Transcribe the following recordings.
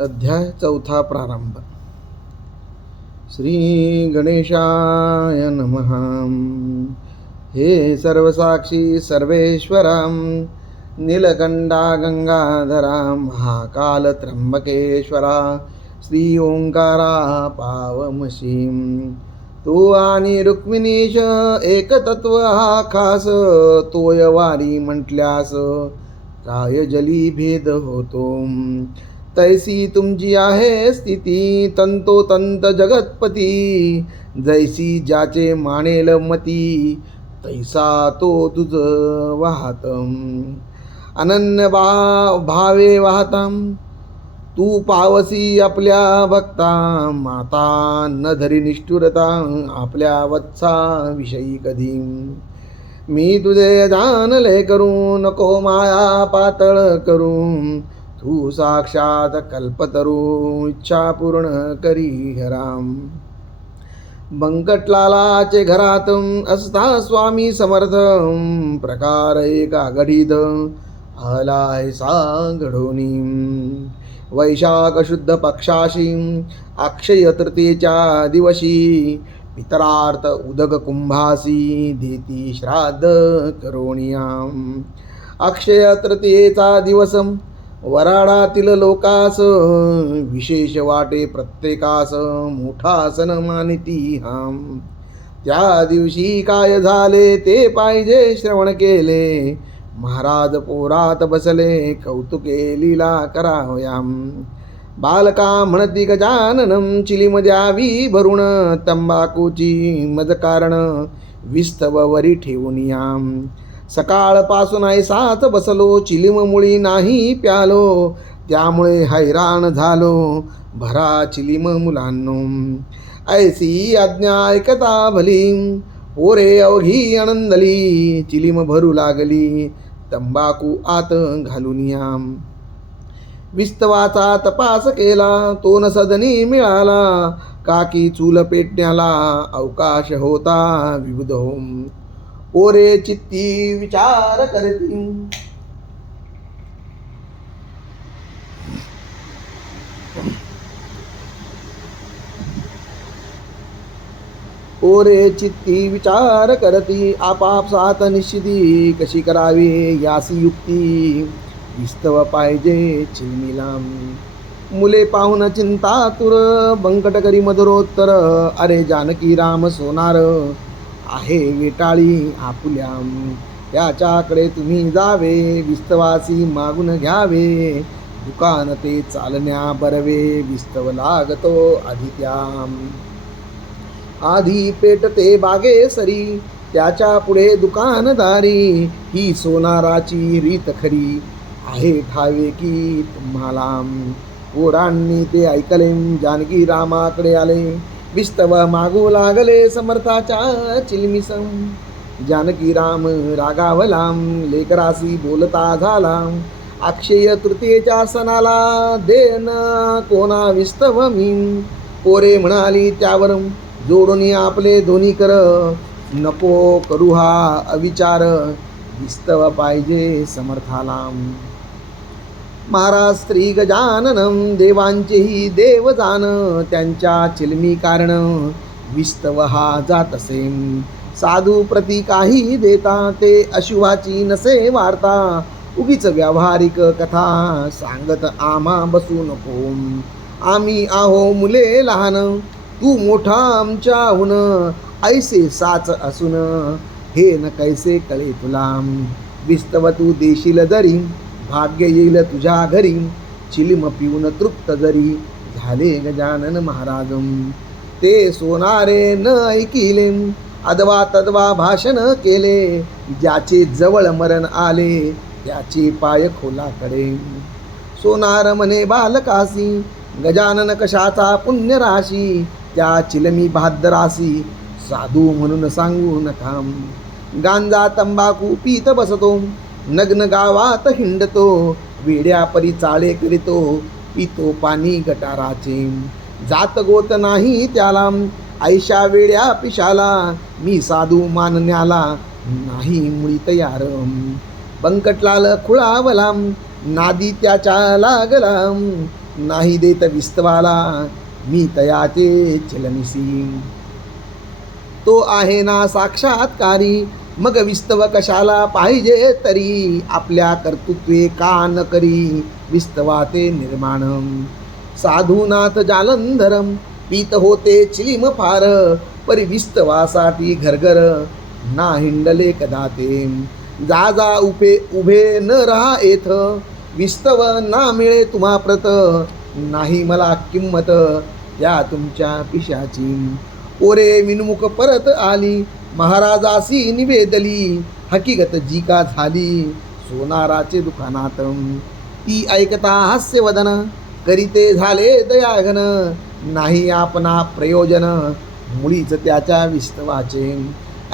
अध्याय 4 प्रारंभ. श्री गणेशाय नमः. हे सर्वसाक्षी सर्वेश्वराम नीलकंठा गंगाधरा महाकाल त्र्यंबकेश्वरा श्री ओंकारा पावमशीम. तू आणि रुक्मिणीश एकतत्व हा खास तोय वारी म्हटल्यास काय जली भेद होतो. तैसी तुमची आहे स्थिती तंतोतंत जगतपती. जैसी ज्याचे मानेल मती तैसा तो तुझ वाहतम. अनन्य भावे वाहतम तू पावसी आपल्या भक्ता. माता न धरी निष्ठुरता आपल्या वत्सा विषयी कधी. मी तुझे जाणले करू नको माया पातळ करू. तू साक्षात कल्पतरू इच्छा पूर्ण करी हराम. बंकटलालाचे घरात असता स्वामी समर्थ. प्रकार एका घडीत आलाय घडोनी. वैशाख शुद्ध पक्षाशी अक्षय तृतीयेच्या दिवशी पितरार्थ उदक कुंभासी देती श्राद्ध करोणियाम. अक्षय तृतीयेचा दिवस वराडातील लोकास विशेष वाटे प्रत्येकास मोठा सण मानिती हाम. त्या दिवशी काय झाले ते पाहिजे श्रवण केले. महाराज पोरात बसले कौतुके लीला करावयाम. बालका म्हणती गजाननम चिलीम द्यावी भरून. तंबाखूची मज कारण विस्तव वरी ठेवून याम. सकाळपासून ऐसाच बसलो चिलीम मुळी नाही प्यालो. त्यामुळे हैराण झालो भरा चिलीम मुलांनो. ऐसी आज्ञा ऐकता भली पोरे अवघी आनंदली. चिलीम भरू लागली तंबाखू आत घालून याम. विस्तवाचा तपास केला तो न सदनी मिळाला. काकी चूल पेटण्याला अवकाश होता विबुध होम. पोरे चित्ती विचार करती. पोरे चित्ती विचार करती आपापसात निश्चिती. कशी करावी यासी युक्ती विस्तव पाहिजे चिलमीला. मुले पाहून चिंता तुर बंकट करी मधुरोत्तर. अरे जानकी राम सोनार आहे वेटाळी आपुल्या. त्याच्याकडे तुम्ही जावे विस्तवासी मागून घ्यावे. दुकान ते चालण्या बरवे विस्तव लागतो आदित्याम. आधी पेटते बागे सरी त्याच्या पुढे दुकानदारी. ही सोनाराची रीत खरी आहे ठावे की तुम्हाला. पोरांनी ते ऐकले जानकी रामाकडे आले. विस्तव मागू लागले समर्थाच्या चिलमिसम. जानकी राम रागावलाम लेकरासी बोलता झाला. अक्षय तृतीयेच्या सणाला देन कोणा विस्तव मी. पोरे म्हणाली त्यावर जोडून आपले दोन्ही कर. नको करू हा अविचार विस्तव पाहिजे समर्थाला. महाराज श्री गजाननम देवांचेही देव जाण. त्यांच्या चिलमी कारण विस्तव हा जात असे. साधू प्रती काही देता ते अशुभाची नसे वार्ता. उगीच व्यावहारिक कथा सांगत आम्हा बसू नको. आम्ही आहो मुले लहान तू मोठा आमच्याहून. ऐसे साच असून हे न कैसे कळे तुला. विस्तव तू देशील जरी भाग्य येईल तुझ्या घरी. चिलीम पिऊन तृप्त जरी झाले गजानन महाराज. ते सोनारे न ऐकिले अदवा तद्वा भाषण केले. ज्याचे जवळ मरण आले त्याचे पाय खोलाकडे. सोनार म्हणे बालकासी गजानन कशाचा पुण्य राशी. त्या चिलमी भाद्रासी साधू म्हणून सांगू नका. गांजा तंबाखू पीत बसतो नग्न गावात हिंडतो. वेड्या परी चाळे करीतो पितो पाणी गटाराचे. जात गोत नाही त्याला ऐशा वेड्या पिशाला. मी साधू मानण्याला नाही मुळी तयार. बंकटलाल खुळावला नादी त्याच्या लागला. नाही देत विस्तवाला मी तयाचे चिलमिसी. तो आहे ना साक्षात्कारी मग विस्तव कशाला पाहिजे तरी. आपल्या कर्तृत्वे का न करी विस्तवाते निर्माण. साधुनाथ जालंधरम पीत होते चिलीम फार परी विस्तवासाठी घरघर ना हिंडले कदा ते. जा जा उभे न रहा येथ विस्तव ना मिळे तुम्हा प्रत. नाही मला किंमत या तुमच्या पिशाची. ओरे विनमुख परत आली महाराजासी निवेदली. हकीकत जी का झाली सोनाराचे दुकानात. ती ऐकता हास्यवदन करीते झाले दयाघन. नाही आपणा प्रयोजन मुळीच त्याच्या विस्तवाचे.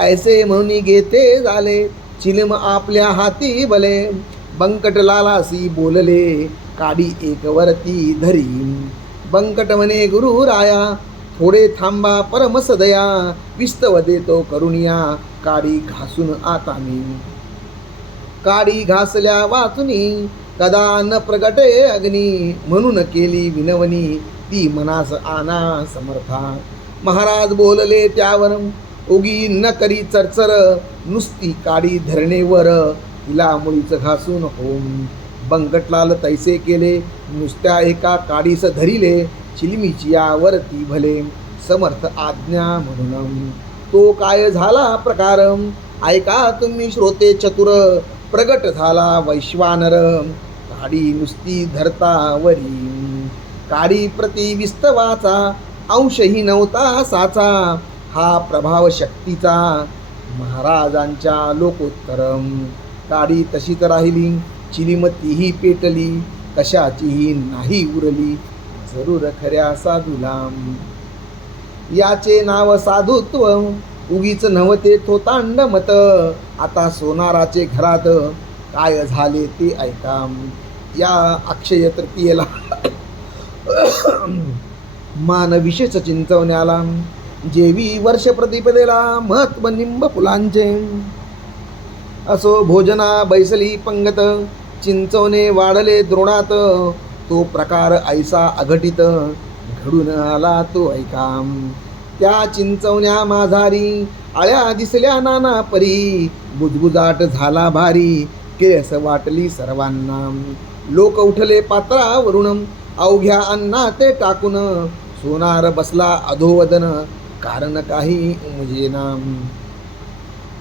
ऐसे म्हणून घेते झाले चिलम आपल्या हाती भले. बंकटलालासी बोलले काडी एकवरती धरी. बंकट म्हणे गुरु राया थोडे थांबा परमसदया. विस्तव देतो करुणिया काडी घासून आता मी. काडी घासल्या वाचुनी कदा न प्रगटे अग्नी. म्हणून केली विनवणी ती मनास आना समर्था. महाराज बोलले त्यावर उगी न करी चरचर. नुसती काडी धरणेवर तिला मुळीच घासून होम. बंकटलाल तैसे केले नुसत्या एका काडीस धरिले. चिलमीची यावरती भले समर्थ आज्ञा म्हणून. तो काय झाला प्रकार ऐका तुम्ही श्रोते चतुर. प्रगट झाला वैश्वानर काडी नुसती धरता वरी. काडी प्रति विस्तवाचा अंशही नव्हता साचा. हा प्रभाव शक्तीचा महाराजांच्या लोकोत्तरम. काडी तशीच राहिली चिलीम तीही पेटली. कशाचीही नाही उरली जरूर खऱ्या साधूला. याचे नाव साधुत्व उगीच नव्हते थोतांड मत. आता सोनाराचे घरात काय झाले ते ऐका. या अक्षय तृतीयेला मान विशेष चिंचवण्याला. जेवी वर्ष प्रतिपदेला महत्व निंब फुलांचे. असो भोजना बैसली पंगत चिंचवणे वाढले द्रोणात. तो प्रकार ऐसा अघटित घडून आला तो ऐका. त्या चिंचवण्या माझारी आळ्या दिसल्या नाना परी. बुजबुजाट झाला भारी केस वाटली सर्वांना. लोक उठले पात्रावरून अवघ्या अन्ना ते टाकून. सोनार बसला अधोवदन कारण काही उमजेना.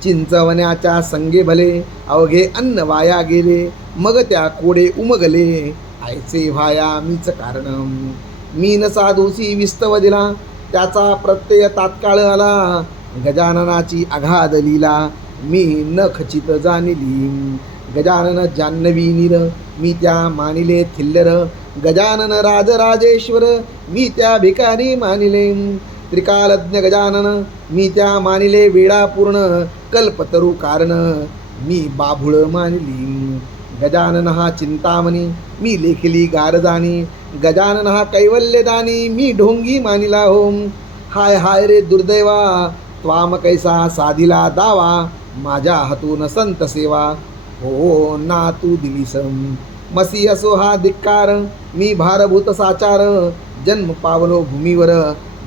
चिंचवण्याच्या संगे भले अवघे अन्न वाया गेले. मग त्या कोडे उमगले आयचे व्हाया मीच कारण. मी न साधूसी विस्तव दिला त्याचा प्रत्यय तात्काळ आला. गजाननाची अगाध लीला मी न खचित जाणली. गजानन जान्हवी नीर मी त्या मानिले थिल्लर. गजानन राजराजेश्वर मी त्या भिकारी मानिले. त्रिकालज्ञ गजानन मी त्या मानिले वेळा पूर्ण. कल्पतरू कारण मी बाभुळ मानली. गजानन हा चिंतामणी मी लेखली गारदानी. गजानन हा कैवल्यदानी मी ढोंगी मानिला होम. हाय हाय रे दुर्दैवा त्वाम कैसा साधिला दावा. माझ्या हातून संत सेवा हो ना तू दिलीस. मसी असो हा धिक्कार मी भारभूत साचार. जन्म पावलो भूमीवर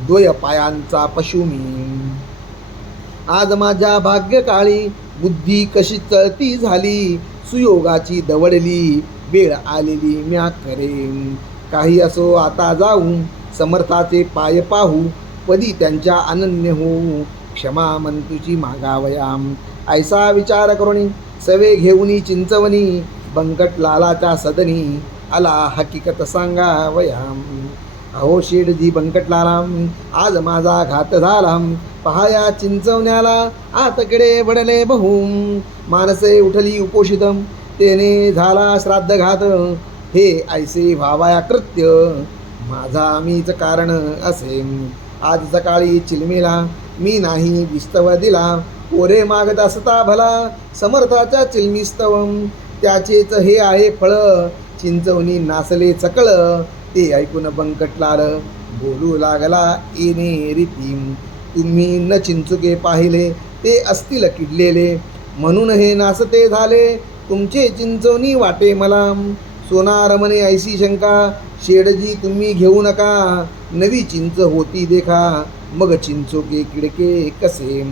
द्वय पायांचा पशु मी. आज माझ्या भाग्यकाळी बुद्धी कशी चळती झाली. सुयोगाची दवडली वेळ आलेली म्या करेन. काही असो आता जाऊ समर्थाचे पाय पाहू. पदी त्यांच्या अनन्य होऊ क्षमा मंतुची मागावयाम. ऐसा विचार करुणी सवे घेऊनी चिंचवणी. बंकटलालाच्या सदनी आला हकीकत सांगावयाम. अहो शेठजी बंकटलालाम आज माझा घात झाला. पहाया चिंचवण्याला आतकडे बडले बहुम. मानसे उठली उपोषितम तेने झाला श्राद्ध घात. हे ऐसे व्हावया कृत्य माझा मीच कारण असे. आज सकाळी चिलमेला मी नाही विस्तव दिला. पोरे मागत असता भला समर्थाच्या चिलमिस्तवम. त्याचेच हे आहे फळ चिंचवणी नासले चकळ. ते ऐकून बंकटलाल बोलू लागला येणे रीतीम. तुम्ही न चिंचुके पाहिले ते असतील किडलेले. म्हणून हे नासते झाले तुमचे चिंचवणी वाटे मला. सोनार म्हणे ऐसी शंका, शेडजी तुम्ही घेऊ नका, नवी चिंच होती देखा, मग चिंचोके किडके कसे.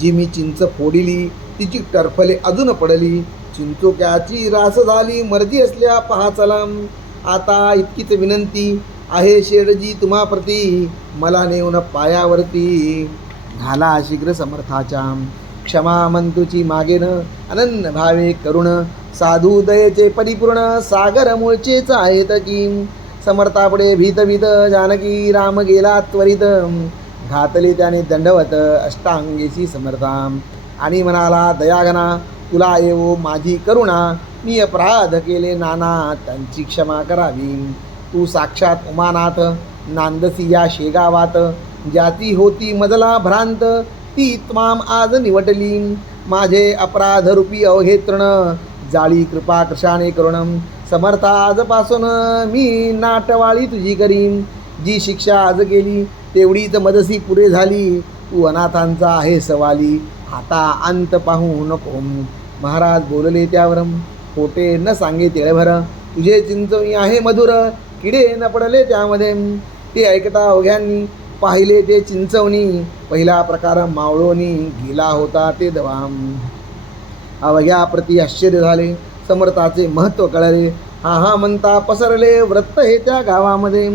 जी मी चिंच फोडिली तिची टरफले अजून पडली, चिंचोक्याची रास झाली, मर्जी असल्या पहा चला. आता इतकीच विनंती आहे शेडजी तुम्हा प्रती, मला नेऊन पायावरती घाला शीघ्र समर्थाच्या. क्षमा मंतुची मागेन अनन्य भावे करुण, साधू दयेचे परिपूर्ण, सागर मूळचेच आहेत की. समर्थापुढे भीत भीत जानकी राम गेला त्वरित, घातले त्याने दंडवत अष्टांगेशी समर्था. आणि म्हणाला दयाघना तुला येवो माझी करुणा, मी अपराध केले नाना त्यांची क्षमा करावी. तू साक्षात उमानाथ नांदसी या शेगावात, ज्याची होती मजला भ्रांत ती त्वाम आज निवटली. माझे अपराध रूपी अवघे तृण, जाळी कृपा कृशाने करुण. समर्था आजपासून मी नाटवाळी तुझी करीन, जी शिक्षा आज केली तेवढीच मदसी पुरे झाली. तू अनाथांचा आहे सवाली, आता अंत पाहू नको. महाराज बोलले त्यावर खोटे न सांगे तिळभर, तुझे चिंचणी आहे मधुर, किडे न पडले त्यामध्ये. ते ऐकता अवघ्यांनी पाहिले ते चिंचवणी, पहिला प्रकार मावळोनी गेला होता ते दवाम. अवघ्या प्रति आश्चर्य झाले, समर्थाचे महत्त्व कळले. हा हा म्हणता पसरले वृत्त हे त्या गावामध्ये,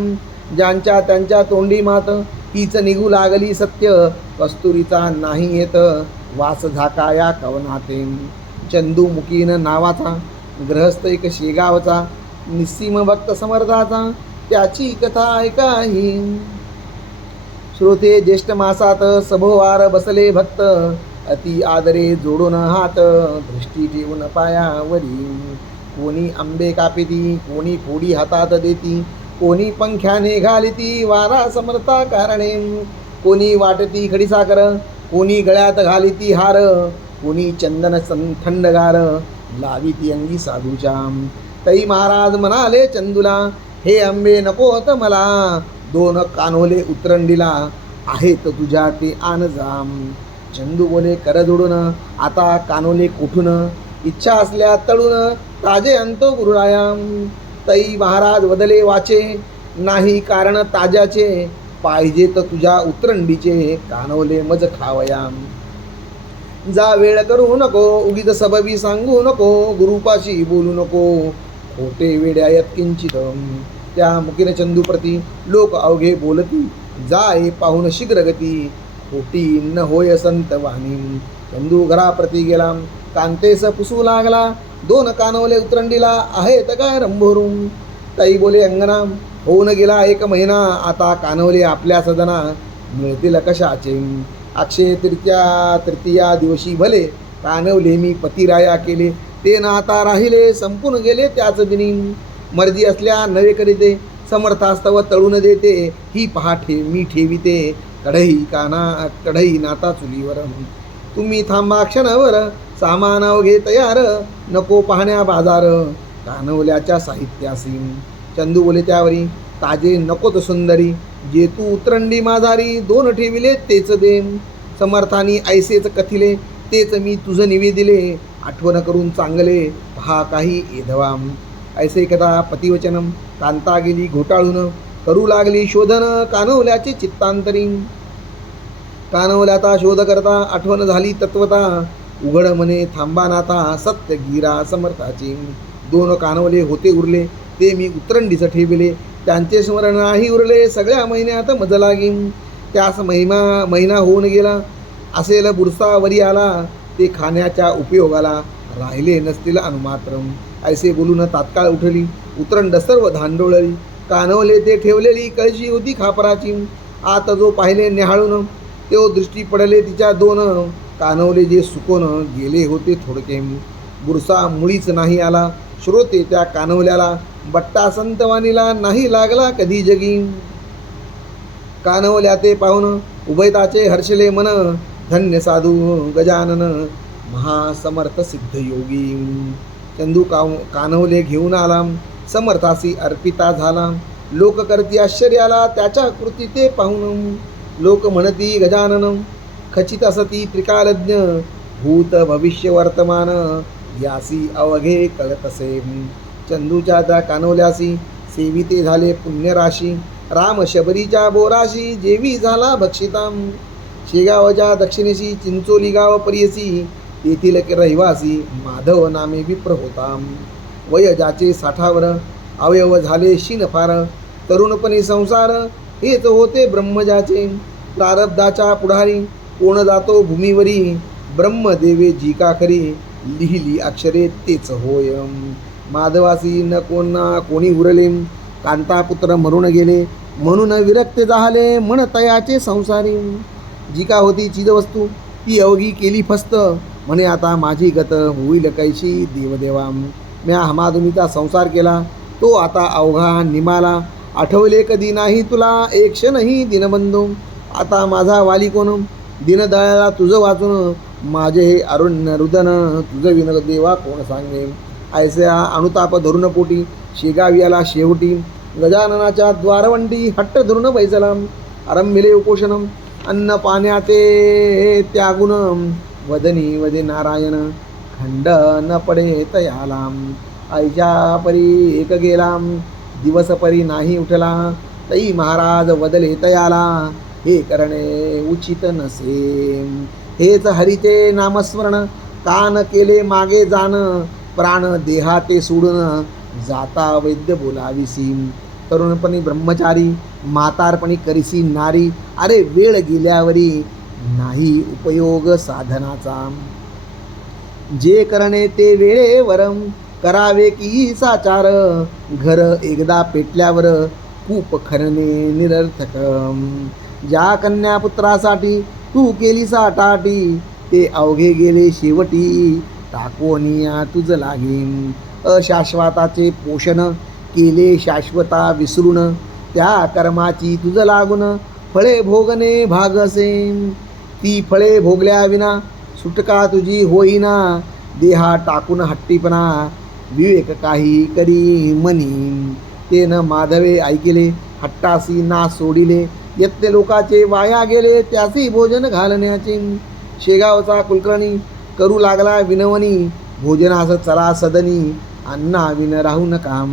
ज्यांच्या त्यांच्या तोंडी मात हीच निघू लागली सत्य. कस्तुरीचा नाही येत वास झाका या कवनाते, चंदू मुकीन नावाचा ग्रहस्थ एक शेगावचा, निस्सीम भक्त समर्थाचा त्याची कथा ऐकाही. श्रोते ज्येष्ठ मासात सभोवार बसले भक्त, अति आदरे जोडून हात दृष्टी ठेवून पायावरी. कोणी आंबे कापिती, कोणी फोडी हातात देती, कोणी पंख्याने घालिती वारा समर्था कारणे. कोणी वाटती खडीसाकर, कोणी गळ्यात घालिती हार, कोणी चंदन थंडगार लाविती अंगी साधूच्या. तई महाराज म्हणाले चंदूला, हे आंबे नकोत मला, दोन कान्होले उतरंडीला आहेत तुझ्या ते आण जाम. चंदू बोले कर जोडून आता कानोले कोठून, इच्छा असल्या तळून ताजे अंतो गुरुरायाम. तई महाराज वदले वाचे, नाही कारण ताज्याचे, पाहिजे तर तुझ्या उतरंडीचे कानवले मज खावयाम. जा वेळ करू नको, उगीच सबबी सांगू नको, गुरुपाशी बोलू नको, खोटे वेड्यायत किंचित. त्या मुकीन चंदूप्रती लोक अवघे बोलती, जाय पाहून शीघ्र गती, खोटी न होय संत वाणी. चंदू घराप्रती गेला, कांतेस पुसू लागला, दोन कानवले उतरंडीला आहेत काय रंभोरून. ताई बोले अंगना, होऊन गेला 1 महिना, आता कानवले आपल्या सदना मिळतील कशाचे. अक्षय तृतीया दिवशी भले कानवले मी पतिराया केले, ते ना आता राहिले संपून गेले त्याच दिनी. मर्जी असल्या नवे करीते, समर्थास्तव तळून देते, ही पहा मी ठेविते कढई नाता चुलीवर. तुम्ही थांबा क्षणभर, सामान अवघे तयार, नको पाहण्या बाजार कानवल्याच्या साहित्यासी. चंदू बोले त्यावरी, ताजे नकोत सुंदरी, जे तू उतरंडी माझारी, दोन ठेविले तेच दे. समर्थानी ऐसेच कथिले, तेच मी तुझ निवेदिले, आठवण करून चांगले पहा काही एधवाम. ऐसे कदा पतिवचनम, कांता गेली घोटाळून, करू लागली शोधन कानवल्याचे चित्तांतरी. कानवल्याचा शोध करता आठवण झाली तत्वता, उघड मने थांबा नाता सत्य गिरा समर्थाची. 2 कानवले होते उरले, ते मी उतरंडीच ठेविले, त्यांचे स्मरण नाही उरले, सगळ्या महिन्यात मज लागीन. त्यास महिना होऊन गेला, असेल बुरसावरी आला, ते खाण्याच्या उपयोगाला राहिले नसतील अनुमात्रम. ऐसे बोलून तात्काळ उठली, उतरंड सर्व धांडोळली, कानवले ते ठेवलेली कळशी होती खापराची. आत जो पाहिले निहाळून, तो दृष्टी पडले तिच्या 2 कानवले, जे सुकून गेले होते थोडके. बुरसा मुळीच नाही आला, श्रोते त्या कानवल्याला, बट्टा संतवाणीला नाही लागला कधी जगी. कानवल्या ते पाहून उभयताचे हर्षले मन, धन्य साधू गजानन महासमर्थ सिद्ध योगी. चंदू कानवले घेऊन आला, समर्थासी अर्पिता झाला, लोक करती आश्चर्याला त्याच्या कृती ते पाहून. लोक म्हणती गजानन खचित असती त्रिकालज्ञ, भूत भविष्य वर्तमान यासी अवघे कळतसे. चंदूच्या त्या कानवल्यासी सेविते झाले पुण्यराशी. राम शबरीच्या बोराशी जेवी झाला भक्षिताम. शेगावच्या दक्षिणेशी चिंचोली गाव परियसी तेथील रहिवासी माधव नामे विप्र होता. वय ज्याचे 60 अवयव झाले शिनफार. तरुणपणी संसार हेच होते ब्रह्मजाचे. प्रारब्धाच्या पुढारी कोण जातो भूमीवरी. ब्रह्मदेवे जी का खरी लिहिली अक्षरे तेच होय. माधवासी न कोणी उरले कांतापुत्र मरून गेले. म्हणून विरक्त झाले मन तयाचे संसारी. जी का होती चीजवस्तू ती अवघी केली फस्त. म्हणे आता माझी गत होईल कैशी देवदेवा. म्या हमादुनीचा संसार केला तो आता अवघा निमाला. आठवले कधी नाही तुला एक क्षणही दिनबंधू. आता माझा वाली कोण दिनदयाला तुझं वाचून. माझे हे अरुण्य रुदन तुझं विन देवा कोण सांगे. ऐसा अनुताप धरून पोटी शेगावी आला शेवटी. गजाननाच्या द्वारवंटी हट्ट धरून बैसला. आरंभिले उपोषण अन्न पाण्याते त्यागुण. वदनी वदे नारायण खंड न पडे तयाला. ऐशा परी एक गेला दिवस परी नाही उठला. तई महाराज वदले तयाला हे करणे उचित नसे. हेच हरीचे नामस्मरण कान केले मागे जाण. प्राण देहाते सोडून जाता वैद्य बोलाविसी. तरुणपणी ब्रह्मचारी म्हातारपणी करिसी नारी. अरे वेळ गेल्यावरी नाही उपयोग साधनाचा. जे करणे ते वेळेवर करावे की साचार. घर एकदा पेटल्यावर कूप खरणे निरर्थक. ज्या कन्यापुत्रासाठी तू केली साठाटी ते अवघे गेले शेवटी. टाकोनिया तुझ लागेन. अशाश्वताचे पोषण केले शाश्वता विसरून. त्या कर्माची तुझ लागून फळे भोगणे भाग असे. ती फळे भोगल्या विना सुटका तुझी होईना. देहा टाकून हट्टीपणा विवेक काही करी मनी. ते न माधवे ऐकिले हट्टासी ना सोडिले. यत्ने लोकाचे वाया गेले त्यासी भोजन घालण्याचे. शेगावचा कुलकर्णी करू लागला विनवणी. भोजनास चला सदनी अन्ना विन राहू नका.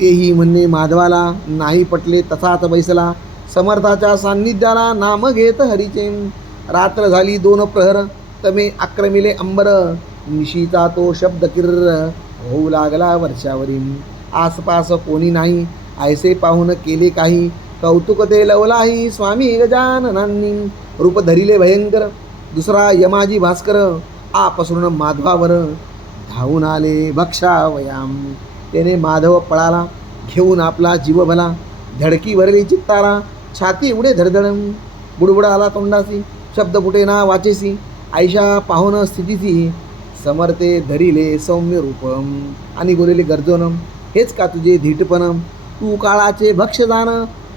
तेही म्हणणे माधवाला नाही पटले तसाच बैसला. समर्थाच्या सान्निध्याला नाम घेत हरीचे. रात्र झाली 2 प्रहर तमे आक्रमिले अंबर. निशीचा तो शब्द किर्र होऊ लागला वर्षावरी. आसपास कोणी नाही ऐसे पाहून केले काही. कौतुक ते लवलाही स्वामी गजाननांनी. रूप धरिले भयंकर दुसरा यमाजी भास्कर. आपसरून माधवावर धावून आले भक्षावयाम. त्याने माधव पळाला घेऊन आपला जीव भला. धडकी भरली चित्ताला छाती उडे धडधडम. बुडबुड आला तोंडासी शब्द फुटेना वाचेसी. आयशा पाहुन स्थितीसी समर्थे धरिले सौम्य रूपम. आणि बोलले गर्जोनम हेच का तुझे धीटपणम. तू काळाचे भक्ष जाण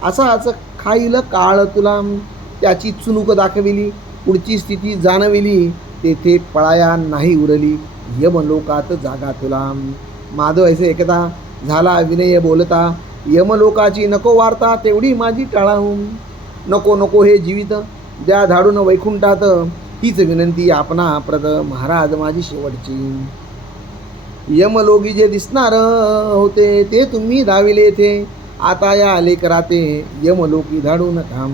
असाच खाईल काळ तुला. त्याची चुणूक दाखविली पुढची स्थिती जाणविली. तेथे पळाया नाही उरली यमलोकात जागा तुला. माधव ऐसे एकदा झाला विनय बोलता. यमलोकाची नको वार्ता तेवढी माझी टाळाहून. नको नको हे जीवित द्या धाडून वैकुंठात. हीच विनंती आपणा प्रद महाराज माझी शेवटची. यमलोकी जे दिसणार होते ते तुम्ही धाविले थे. आता या लेकराते यमलोकी धाडू नका.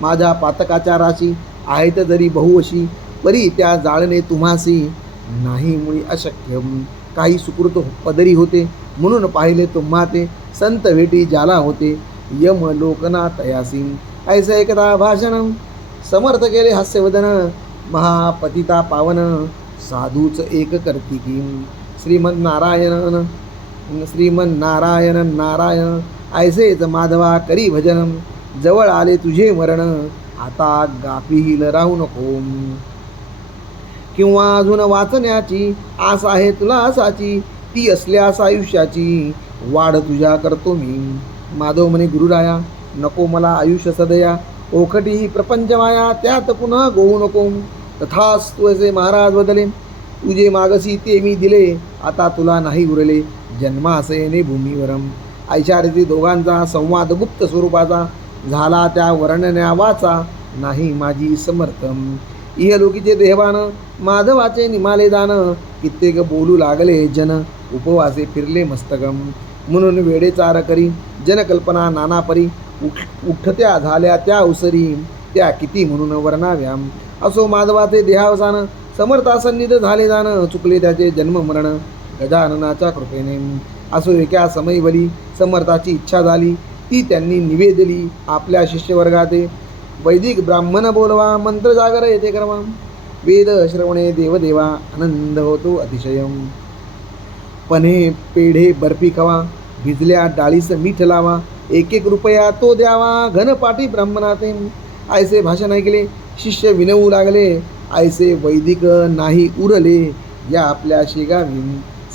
माझ्या पातकाच्या राशी आहेत जरी बहुअशी. परी त्या जाळणे तुम्हासी नाही मुळी अशक्य. काही सुकृत पदरी होते म्हणून पाहिले तुम्हा ते. संत भेटी ज्याला होते यमलोकना तयासी. ऐसे एकदा भाषण समर्थ केले हास्यवदन. महापतिता पावन साधूच एक कर्तिकी. श्रीमन्नारायण श्रीमन्नारायण नारायण. ऐसेच माधवा करी भजन. जवळ आले तुझे मरण आता गाफील राहू नको. किंवा अजून वाचण्याची आस आहे तुला असाची. ती असल्यास आयुष्याची वाढ तुझ्या करतो मी. माधव म्हणे गुरुराया नको मला आयुष्य सदया. ओखटी ही प्रपंच माया त्यात पुन्हा गोवू नको. तथास्तु असे महाराज बदले. तुझे मागसी ते मी दिले आता तुला नाही उरले. जन्मासयने भूमीवरम. ऐशारीती दोघांचा संवाद गुप्त स्वरूपाचा झाला त्या वर्णन्या वाचा नाही माझी समर्थम. इहलोकीचे देहवान माधवाचे निमाले दान. कित्येक बोलू लागले जन उपवासे फिरले मस्तकम. म्हणून वेडे चार करी जनकल्पना नाना परी. उठत्या झाल्या त्या उसरी त्या किती म्हणून वर्णाव्या. असो माधवाचे देहावसान समर्था सन्निध झाले जाण. चुकले त्याचे जन्म मरण गजाननाच्या कृपेने. असो एका समयी समर्थाची इच्छा झाली ती त्यांनी निवेदली आपल्या शिष्यवर्गाते. वैदिक ब्राह्मण बोलवा मंत्र जागर येते क्रमा. वेद श्रवणे देवदेवा आनंद होतो अतिशय. पन्हे पेढे बर्फी खवा भिजल्या डाळीस मीठ लावा. एक एक रुपया तो द्यावा घनपाठी ब्राह्मणाते. ऐसे भाषण ऐकले शिष्य विनवू लागले. ऐसे वैदिक नाही उरले या आपल्या शेगावी.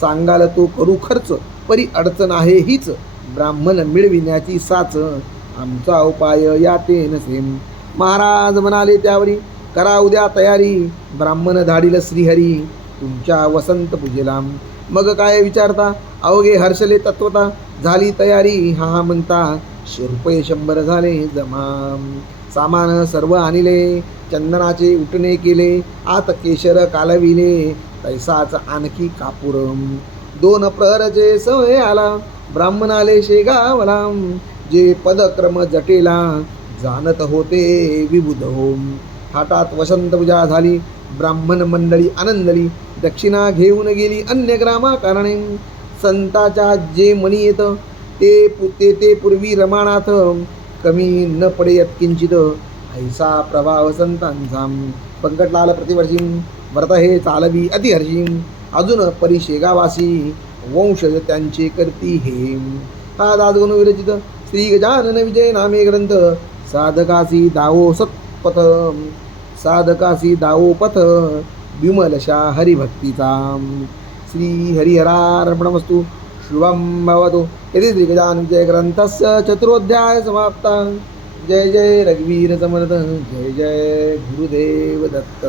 सांगाल तो करू खर्च परी अडचण आहे हीच. ब्राह्मण मिळविण्याची साच आमचा उपाय याते नसे. महाराज म्हणाले त्यावरी करा उद्या तयारी. ब्राह्मण धाडील श्रीहरी तुमच्या वसंत पूजेला. मग काय विचारता अवघे हर्षले तत्वता. झाली तयारी हा म्हणता रुपये 100 झाले जमा. सामान सर्व आणले चंदनाचे उठणे केले. आत केशर कालविले तैसाच आणखी कापूर. 2 प्रहरचे समय आला ब्राह्मणाले शेगावला. जे पदक्रम जटेला जाणत होते विबुध होम. थाटात वसंत पूजा झाली ब्राह्मण मंडळी आनंदली. दक्षिणा घेऊन गेली अन्य ग्रामा कारणे. संताच्या जे मनी येत ते पूर्वी रमानाथ. कमी न पडे यत्किंचित ऐसा प्रभाव संतांचा. पंकटलाल प्रतिवर्षी व्रत हे चालवी अतिहर्षी. अजून परी शेगावासी वंशज त्यांचे करती हे. हा दासगण विरचित श्री गजानन विजय नामे ग्रंथ. साधकासी दावो सत्पथ साधकासी दावो पथ विमलशा हरिभक्तीचा. श्री हरिहरार्पणमस्तु. शुभं भवतु. इति श्री गजानन विजय ग्रंथस्य चतुरोध्याय समाप्ता. जय जय रघुवीर समर्थ. जय जय गुरुदेव दत्त.